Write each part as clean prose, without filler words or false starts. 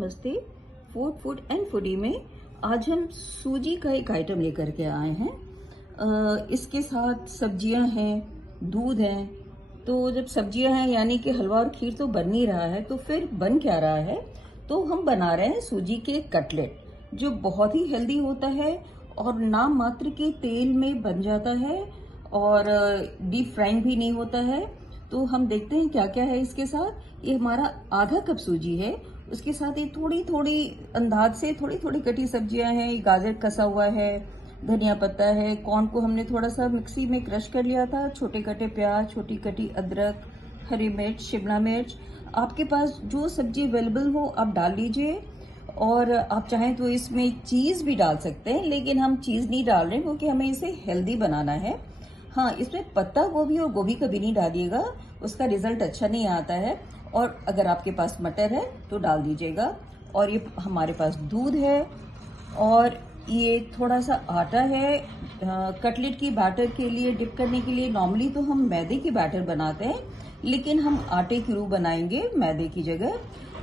नमस्ते। Food and foodie में आज हम सूजी का एक आइटम लेकर के आए हैं। इसके साथ सब्जियां हैं, दूध है। तो जब सब्जियां हैं यानी कि हलवा और खीर तो बन नहीं रहा है, तो फिर बन क्या रहा है? तो हम बना रहे हैं सूजी के कटलेट, जो बहुत ही हेल्दी होता है और नाम मात्र के तेल में बन जाता है और डीप फ्राइंग भी नहीं होता है। तो हम देखते हैं क्या क्या है इसके साथ। ये हमारा आधा कप सूजी है, उसके साथ ये थोड़ी थोड़ी अंदाज से थोड़ी थोड़ी कटी सब्जियां हैं। गाजर कसा हुआ है, धनिया पत्ता है, कॉर्न को हमने थोड़ा सा मिक्सी में क्रश कर लिया था, छोटे कटे प्याज, छोटी कटी अदरक, हरी मिर्च, शिमला मिर्च। आपके पास जो सब्जी अवेलेबल हो आप डाल लीजिए। और आप चाहें तो इसमें चीज भी डाल सकते हैं, लेकिन हम चीज नहीं डाल रहे क्योंकि हमें इसे हेल्दी बनाना है। हाँ, इसमें पत्ता गोभी और गोभी कभी नहीं डालिएगा, उसका रिजल्ट अच्छा नहीं आता है। और अगर आपके पास मटर है तो डाल दीजिएगा। और ये हमारे पास दूध है और ये थोड़ा सा आटा है। कटलेट की बैटर के लिए डिप करने के लिए नॉर्मली तो हम मैदे की बैटर बनाते हैं, लेकिन हम आटे की रू बनाएंगे मैदे की जगह।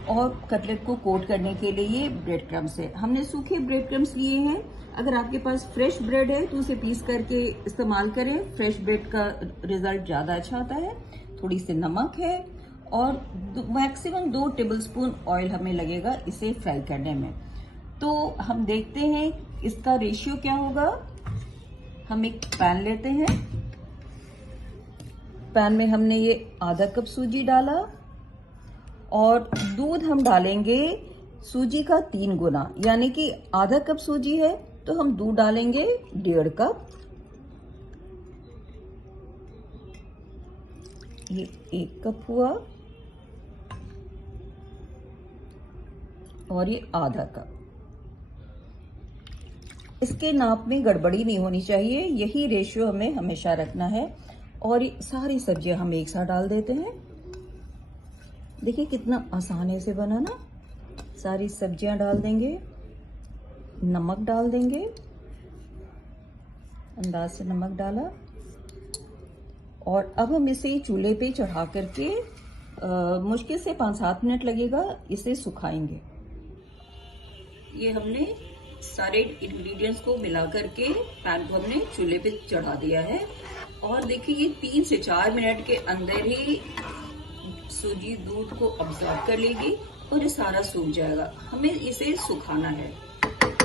और कटलेट को कोट करने के लिए ये ब्रेड क्रम्स है। हमने सूखे ब्रेड क्रम्स लिए हैं। अगर आपके पास फ्रेश ब्रेड है तो उसे पीस करके इस्तेमाल करें, फ्रेश ब्रेड का रिजल्ट ज्यादा अच्छा आता है। थोड़ी सी नमक है और मैक्सिमम 2 टेबलस्पून ऑयल हमें लगेगा इसे फ्राई करने में। तो हम देखते हैं इसका रेशियो क्या होगा। हम एक पैन लेते हैं, पैन में हमने ये आधा कप सूजी डाला और दूध हम डालेंगे सूजी का 3 गुना, यानी कि आधा कप सूजी है तो हम दूध डालेंगे 1.5 कप। ये 1 कप हुआ और ये आधा कप। इसके नाप में गड़बड़ी नहीं होनी चाहिए, यही रेशियो हमें हमेशा रखना है। और ये सारी सब्जियां हम एक साथ डाल देते हैं। देखिए कितना आसान है इसे बनाना। सारी सब्जियां डाल देंगे, नमक डाल देंगे, अंदाज से नमक डाला। और अब हम इसे चूल्हे पे चढ़ा करके मुश्किल से 5-7 मिनट लगेगा, इसे सुखाएंगे। ये हमने सारे इंग्रेडिएंट्स को मिला करके पैन को हमने चूल्हे पे चढ़ा दिया है। और देखिए ये 3 से 4 मिनट के अंदर ही सूजी दूध को अब्सॉर्ब कर लेगी और ये सारा सूख जाएगा। हमें इसे सुखाना है।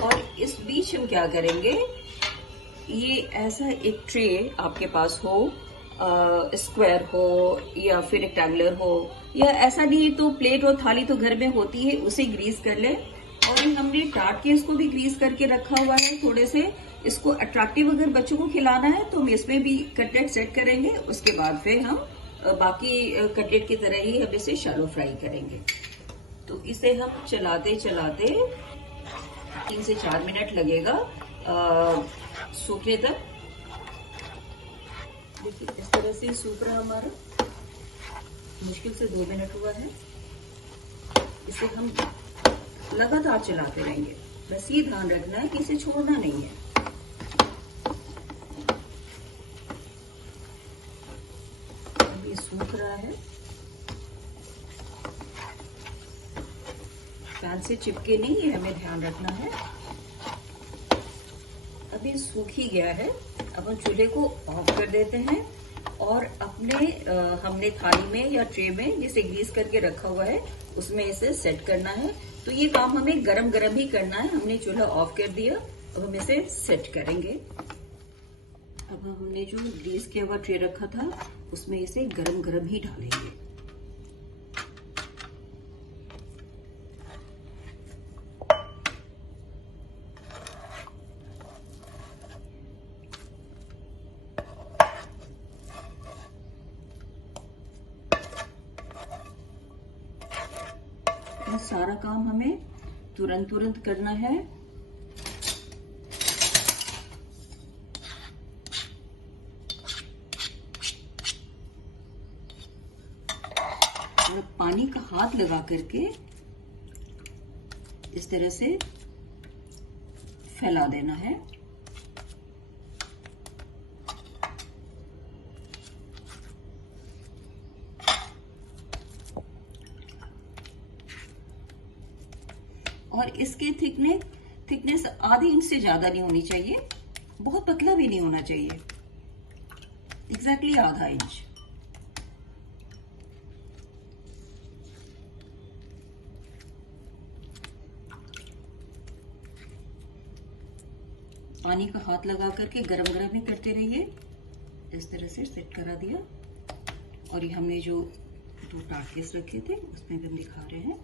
और इस बीच हम क्या करेंगे, ये ऐसा एक ट्रे आपके पास हो, स्क्वायर हो या फिर रेक्टेंगुलर हो, या ऐसा नहीं तो प्लेट और थाली तो घर में होती है, उसे ग्रीस कर ले। और हमने टाट के इसको भी ग्रीस करके रखा हुआ है थोड़े से। इसको अट्रैक्टिव अगर बच्चों को खिलाना है तो हम इसमें भी कटलेट सेट करेंगे। उसके बाद फिर हम बाकी कटलेट की तरह ही हम इसे शैलो फ्राई करेंगे। तो इसे हम चलाते चलाते 3 से 4 मिनट लगेगा सूखने तक। देखिए इस तरह से सूख रहा हमारा, मुश्किल से 2 मिनट हुआ है। इसे हम लगातार चलाते रहेंगे, बस ये ध्यान रखना है कि इसे छोड़ना नहीं है। अब ये सूख रहा है, पैन से चिपके नहीं है, हमें ध्यान रखना है। अब ये सूख ही गया है। अब हम चूल्हे को ऑफ कर देते हैं और अपने हमने थाली में या ट्रे में जिसे ग्रीस करके रखा हुआ है उसमें इसे सेट करना है। तो ये काम हमें गरम गरम ही करना है। हमने चूल्हा ऑफ कर दिया, अब हम इसे सेट करेंगे। अब हमने जो ग्रीस किया हुआ ट्रे रखा था उसमें इसे गरम गरम ही डालेंगे। सारा काम हमें तुरंत करना है। और पानी का हाथ लगा करके इस तरह से फैला देना है। और इसके थिकनेस आधी इंच से ज्यादा नहीं होनी चाहिए, बहुत पतला भी नहीं होना चाहिए, एग्जैक्टली आधा इंच। पानी का हाथ लगा करके गरम गरम ही करते रहिए। इस तरह से सेट करा दिया। और ये हमने जो 2 टाटकेस रखे थे उसमें भी हम दिखा रहे हैं।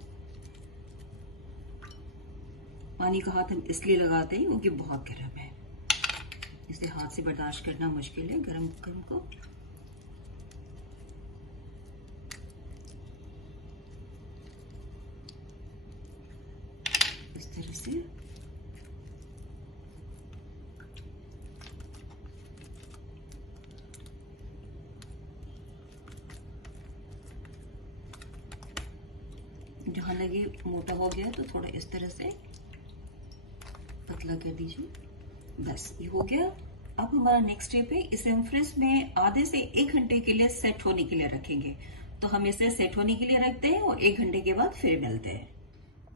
पानी का हाथ हम इसलिए लगाते हैं क्योंकि बहुत गर्म है, इसे हाथ से बर्दाश्त करना मुश्किल है गरम को। इस तरह से जहां लगे मोटा हो गया तो थोड़ा इस तरह से पतला कर दीजिए, बस ये हो गया। अब हमारा नेक्स्ट स्टेप है, इसे हम फ्रिज में आधे से 1 घंटे के लिए सेट होने के लिए रखेंगे। तो हम इसे सेट होने के लिए रखते हैं और 1 घंटे के बाद फिर मिलते हैं।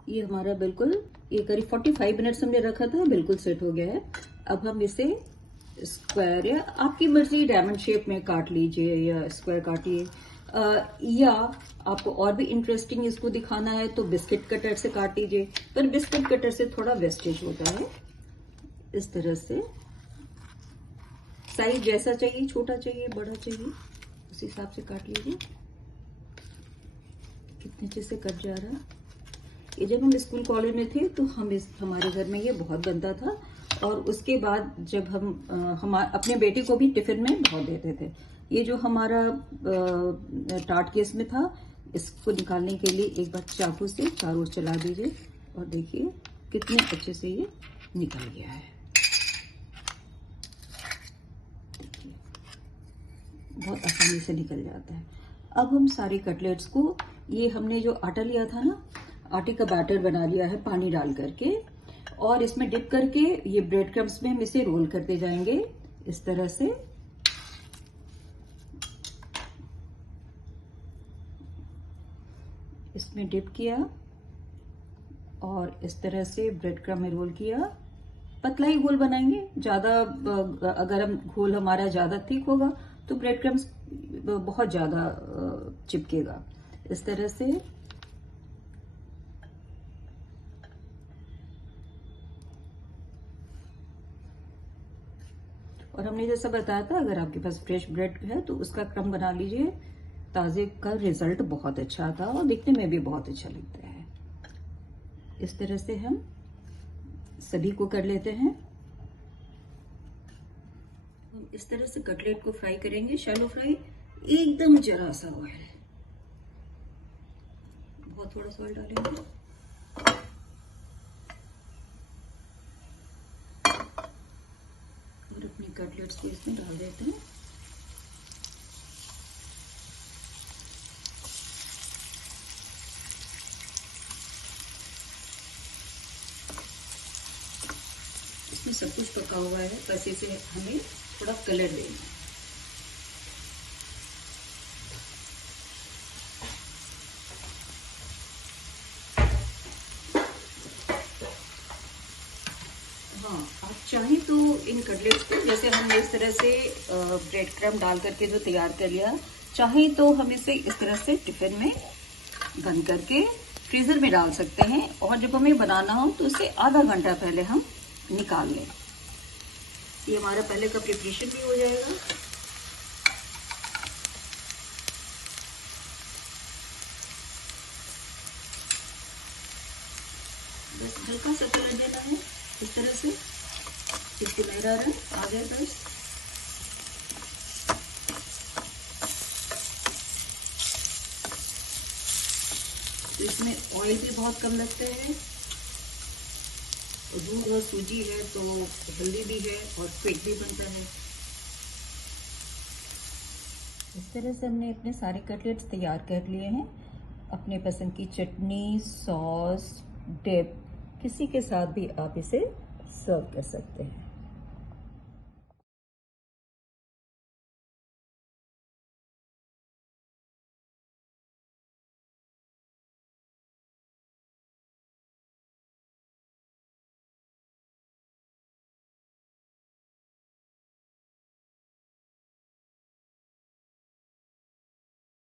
ये हमारा बिल्कुल ये करीब 45 मिनट्स हमने रखा था, बिल्कुल सेट हो गया है। अब हम इसे स्क्वायर या आपकी मर्जी डायमंड शेप में काट लीजिए या स्क्वायर काटिए, या आपको और भी इंटरेस्टिंग इसको दिखाना है तो बिस्किट कटर से काट लीजिए, पर बिस्किट कटर से थोड़ा वेस्टेज होता है। इस तरह से साइज जैसा चाहिए, छोटा चाहिए बड़ा चाहिए, उस हिसाब से काट लीजिए। कितने अच्छे से कट जा रहा है। ये जब हम स्कूल कॉलेज में थे तो हमारे घर में ये बहुत बनता था, और उसके बाद जब हम अपने बेटे को भी टिफिन में बहुत देते थे। ये जो हमारा टाट केस में था, इसको निकालने के लिए एक बार चाकू से चारों ओर चला दीजिए और देखिए कितने अच्छे से ये निकल गया है। देखिए बहुत आसानी से निकल जाता है। अब हम सारे कटलेट्स को, ये हमने जो आटा लिया था ना, आटे का बैटर बना लिया है पानी डाल करके, और इसमें डिप करके ये ब्रेड क्रम्स में हम इसे रोल करते जाएंगे इस तरह से। इसमें डिप किया और इस तरह से ब्रेड क्रम्ब में रोल किया। पतला ही घोल बनाएंगे, ज्यादा अगर हम घोल हमारा ज्यादा थिक होगा तो ब्रेड क्रम्स बहुत ज्यादा चिपकेगा। इस तरह से और हमने जैसा बताया था, अगर आपके पास फ्रेश ब्रेड है तो उसका क्रम्ब बना लीजिए। ताजे का रिजल्ट बहुत अच्छा था और दिखने में भी बहुत अच्छा लगता है। इस तरह से हम सभी को कर लेते हैं। हम इस तरह से कटलेट को फ्राई करेंगे, शैलो फ्राई, एकदम जरा सा ऑयल, बहुत थोड़ा सा ऑयल डालेंगे। और अपने कटलेट्स को इसमें डाल देते हैं। इसमें सब कुछ पका हुआ है, बस इसे हमें थोड़ा कलर देना है। हाँ, आप चाहें तो इन कटलेट्स को, जैसे हमने इस तरह से ब्रेड क्रम्ब डाल करके जो तैयार कर लिया, चाहें तो हम इसे इस तरह से टिफिन में बंद करके फ्रीजर में डाल सकते हैं, और जब हमें बनाना हो तो उसे आधा घंटा पहले हम निकाल लें। ये हमारा पहले का प्रिपरेशन भी हो जाएगा। बस हल्का सा कलर देना है इस तरह से, इसको लहरा रहा आ गया बस। इसमें ऑयल भी बहुत कम लगते हैं, दूध और सूजी है तो हेल्दी भी है और क्विक भी बनता है। इस तरह से हमने अपने सारे कटलेट्स तैयार कर लिए हैं। अपने पसंद की चटनी, सॉस, डिप, किसी के साथ भी आप इसे सर्व कर सकते हैं।